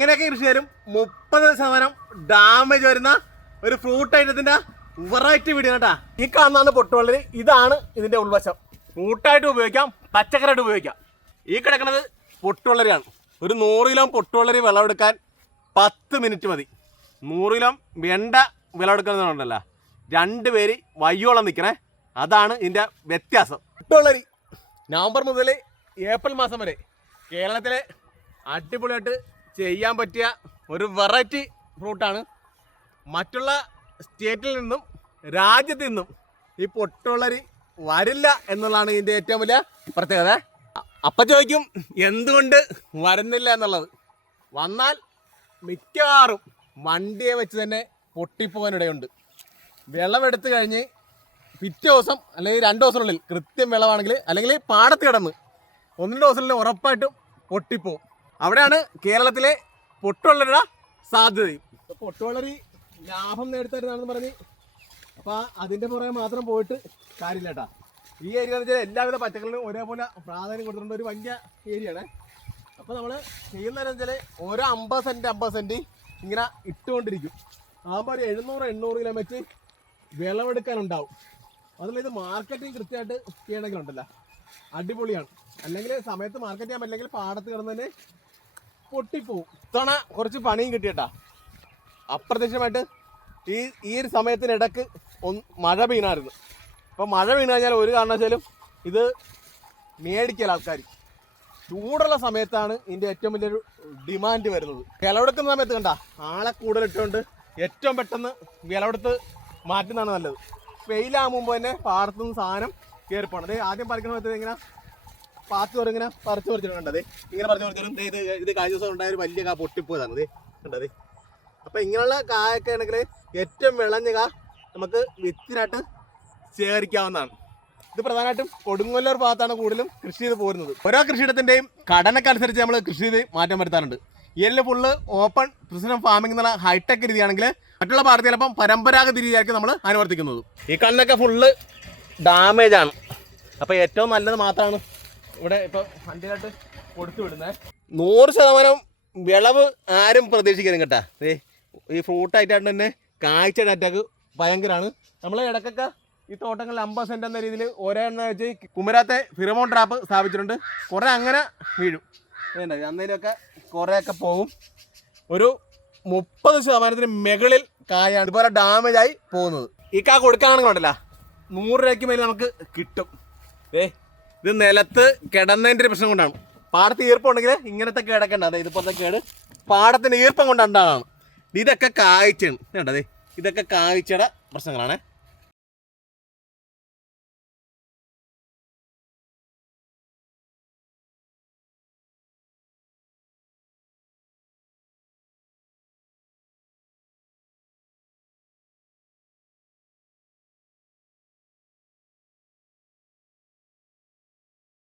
ഇങ്ങനെയൊക്കെ കൃഷി വരും 30% ഡാമേജ് വരുന്ന ഒരു ഫ്രൂട്ട് ഐറ്റത്തിന്റെ വെറൈറ്റി വീഡിയോ കേട്ടാ. ഈ കാണുന്നതാണ് പൊട്ടുവളരി. ഇതാണ് ഇതിന്റെ ഉൾവശം. ഫ്രൂട്ടായിട്ട് ഉപയോഗിക്കാം, പച്ചക്കറിയായിട്ട് ഉപയോഗിക്കാം. ഈ കിടക്കുന്നത് പൊട്ടുവളരിയാണ്. ഒരു 100 കിലോ പൊട്ടുവളരി വിളവെടുക്കാൻ 10 മിനിറ്റ് മതി. 100 കിലോ വെണ്ട വിളവെടുക്കുന്നതുകൊണ്ടല്ല, 2 പേര് വയ്യോളം നിൽക്കണേ. അതാണ് ഇതിൻ്റെ വ്യത്യാസം. പൊട്ടുവളരി നവംബർ മുതൽ ഏപ്രിൽ മാസം വരെ കേരളത്തിലെ അടിപൊളിയായിട്ട് ചെയ്യാൻ പറ്റിയ ഒരു വെറൈറ്റി ഫ്രൂട്ടാണ്. മറ്റുള്ള സ്റ്റേറ്റിൽ നിന്നും രാജ്യത്തു നിന്നും ഈ പൊട്ടുവളരി വരില്ല എന്നുള്ളതാണ് ഇതിൻ്റെ ഏറ്റവും വലിയ പ്രത്യേകത. അപ്പം ചോദിക്കും എന്തുകൊണ്ട് വരുന്നില്ല എന്നുള്ളത്. വന്നാൽ മിക്കവാറും വണ്ടിയെ വെച്ച് തന്നെ പൊട്ടിപ്പോകാനിടയുണ്ട്. വിളവെടുത്ത് കഴിഞ്ഞ് പിറ്റേ ദിവസം അല്ലെങ്കിൽ 2 ദിവസത്തിനുള്ളിൽ കൃത്യം വിളവാണെങ്കിൽ അല്ലെങ്കിൽ പാടത്ത് കിടന്ന് 1 ദിവസത്തിനുള്ളിൽ ഉറപ്പായിട്ടും പൊട്ടിപ്പോവും. അവിടെയാണ് കേരളത്തിലെ പൊട്ടുവളരിയുടെ സാധ്യതയും. പൊട്ടുവളരി ലാഭം നേടിത്തരുന്നതാണെന്ന് പറഞ്ഞ് അപ്പോൾ അതിൻ്റെ പുറകെ മാത്രം പോയിട്ട് കാര്യമില്ല കേട്ടോ. ഈ ഏരിയ എന്ന് വെച്ചാൽ എല്ലാവിധ പച്ചക്കറികളും ഒരേപോലെ പ്രാധാന്യം കൊടുത്തിട്ടുണ്ട്. ഒരു വലിയ ഏരിയയാണ്. അപ്പോൾ നമ്മൾ ചെയ്യുന്നതെന്ന് വെച്ചാൽ ഓരോ 50 സെൻറ്റ് ഇങ്ങനെ ഇട്ടുകൊണ്ടിരിക്കും. ആകുമ്പോൾ ഒരു 700 കിലോ വെച്ച് വിളവെടുക്കാനുണ്ടാവും. അതുപോലെ ഇത് മാർക്കറ്റിംഗ് കൃത്യമായിട്ട് ചെയ്യണമെങ്കിലുണ്ടല്ലോ അടിപൊളിയാണ്. അല്ലെങ്കിൽ സമയത്ത് മാർക്കറ്റ് ചെയ്യാൻ പറ്റില്ലെങ്കിൽ പാടത്ത് കിടന്ന് തന്നെ പൊട്ടിപ്പോവും. ഇത്തവണ കുറച്ച് പണിയും കിട്ടിയട്ടാ. അപ്രത്യക്ഷമായിട്ട് ഈ ഒരു സമയത്തിനിടക്ക് മഴ വീണായിരുന്നു. അപ്പോൾ മഴ വീണ് കഴിഞ്ഞാൽ ഒരു കാരണവശാലും ഇത് മേടിക്കൽ ആൾക്കാർ. ചൂടുള്ള സമയത്താണ് ഇതിൻ്റെ ഏറ്റവും വലിയൊരു ഡിമാൻഡ് വരുന്നത്. വിളവെടുക്കുന്ന സമയത്ത് കണ്ട ആളെ കൂടുതലിട്ടുകൊണ്ട് ഏറ്റവും പെട്ടെന്ന് വിളവെടുത്ത് മാറ്റുന്നതാണ് നല്ലത്. വെയിലാകുമ്പോൾ തന്നെ പാടത്തുനിന്ന് സാധനം കയറിപ്പോണം. അതെ ആദ്യം പറിക്കുന്ന സമയത്ത് ഇങ്ങനെ ഇങ്ങനെ പറിച്ചു പറിച്ചിട്ടുണ്ടത്. ഇങ്ങനെ പറിച്ചു പറിച്ചിട്ടും ഇത് കഴിഞ്ഞ ദിവസം ഉണ്ടായ ഒരു വലിയ കാ പൊട്ടിപ്പോയതാണ്. ഇത് കണ്ടത്. അപ്പം ഇങ്ങനെയുള്ള കായൊക്കെ ആണെങ്കിൽ ഏറ്റവും വിളഞ്ഞ കാ നമുക്ക് വിത്തിനായിട്ട് ശേഖരിക്കാവുന്നതാണ്. ഇത് പ്രധാനമായിട്ടും കൊടുങ്ങല്ലൂർ ഭാഗത്താണ് കൂടുതലും കൃഷി ചെയ്ത് പോരുന്നത്. ഓരോ കൃഷിയിടത്തിൻ്റെയും ഘടനക്കനുസരിച്ച് നമ്മൾ കൃഷി ചെയ്ത് മാറ്റം വരുത്താറുണ്ട്. ഇതിൽ ഫുള്ള് ഓപ്പൺ പ്രിസിഷൻ ഫാമിംഗ് എന്നുള്ള ഹൈടെക് രീതിയാണെങ്കിൽ മറ്റുള്ള ഭാഗത്ത് ചിലപ്പം പരമ്പരാഗത രീതിയായിരിക്കും നമ്മൾ അനുവർത്തിക്കുന്നത്. ഈ കണ്ണൊക്കെ ഫുള്ള് ഡാമേജാണ്. അപ്പോൾ ഏറ്റവും നല്ലത് മാത്രമാണ് ഇവിടെ ഇപ്പോൾ വണ്ടിയിലായിട്ട് കൊടുത്തു വിടുന്നത്. 100% വിളവ് ആരും പ്രതീക്ഷിക്കരുത് കേട്ടാ. ഈ ഫ്രൂട്ടായിട്ടാണ് തന്നെ കാഴ്ചയുടെ അറ്റാക്ക് ഭയങ്കരമാണ്. നമ്മൾ ഇടയ്ക്കൊക്കെ ഈ തോട്ടങ്ങളിൽ 50 സെൻറ്റ് എന്ന രീതിയിൽ ഒരേ എണ്ണ വെച്ച് കുമരാത്തെ ഫിറമോൺ ട്രാപ്പ് സ്ഥാപിച്ചിട്ടുണ്ട്. കുറേ അങ്ങനെ വീഴും. അന്നേരമൊക്കെ കുറേയൊക്കെ പോകും. ഒരു 30% മുകളിൽ കായാണ് ഇതുപോലെ ഡാമേജായി പോകുന്നത്. ഈ കാ കൊടുക്കുകയാണെങ്കിൽ ഉണ്ടല്ലോ 100 രൂപയ്ക്ക് മേലെ നമുക്ക് കിട്ടും. ഇത് നിലത്ത് കിടന്നതിൻ്റെ ഒരു പ്രശ്നം കൊണ്ടാണ്. പാടത്ത് ഈർപ്പമുണ്ടെങ്കിൽ ഇങ്ങനത്തെ കേടൊക്കെ ഉണ്ട്. അതായത് ഇതുപോലത്തെ കേട് പാടത്തിൻ്റെ ഈർപ്പം കൊണ്ടുണ്ടാകാണ്. ഇതൊക്കെ കായ്ച്ചാണ്. ഇതൊക്കെ കായ്ച്ചയുടെ പ്രശ്നങ്ങളാണ്.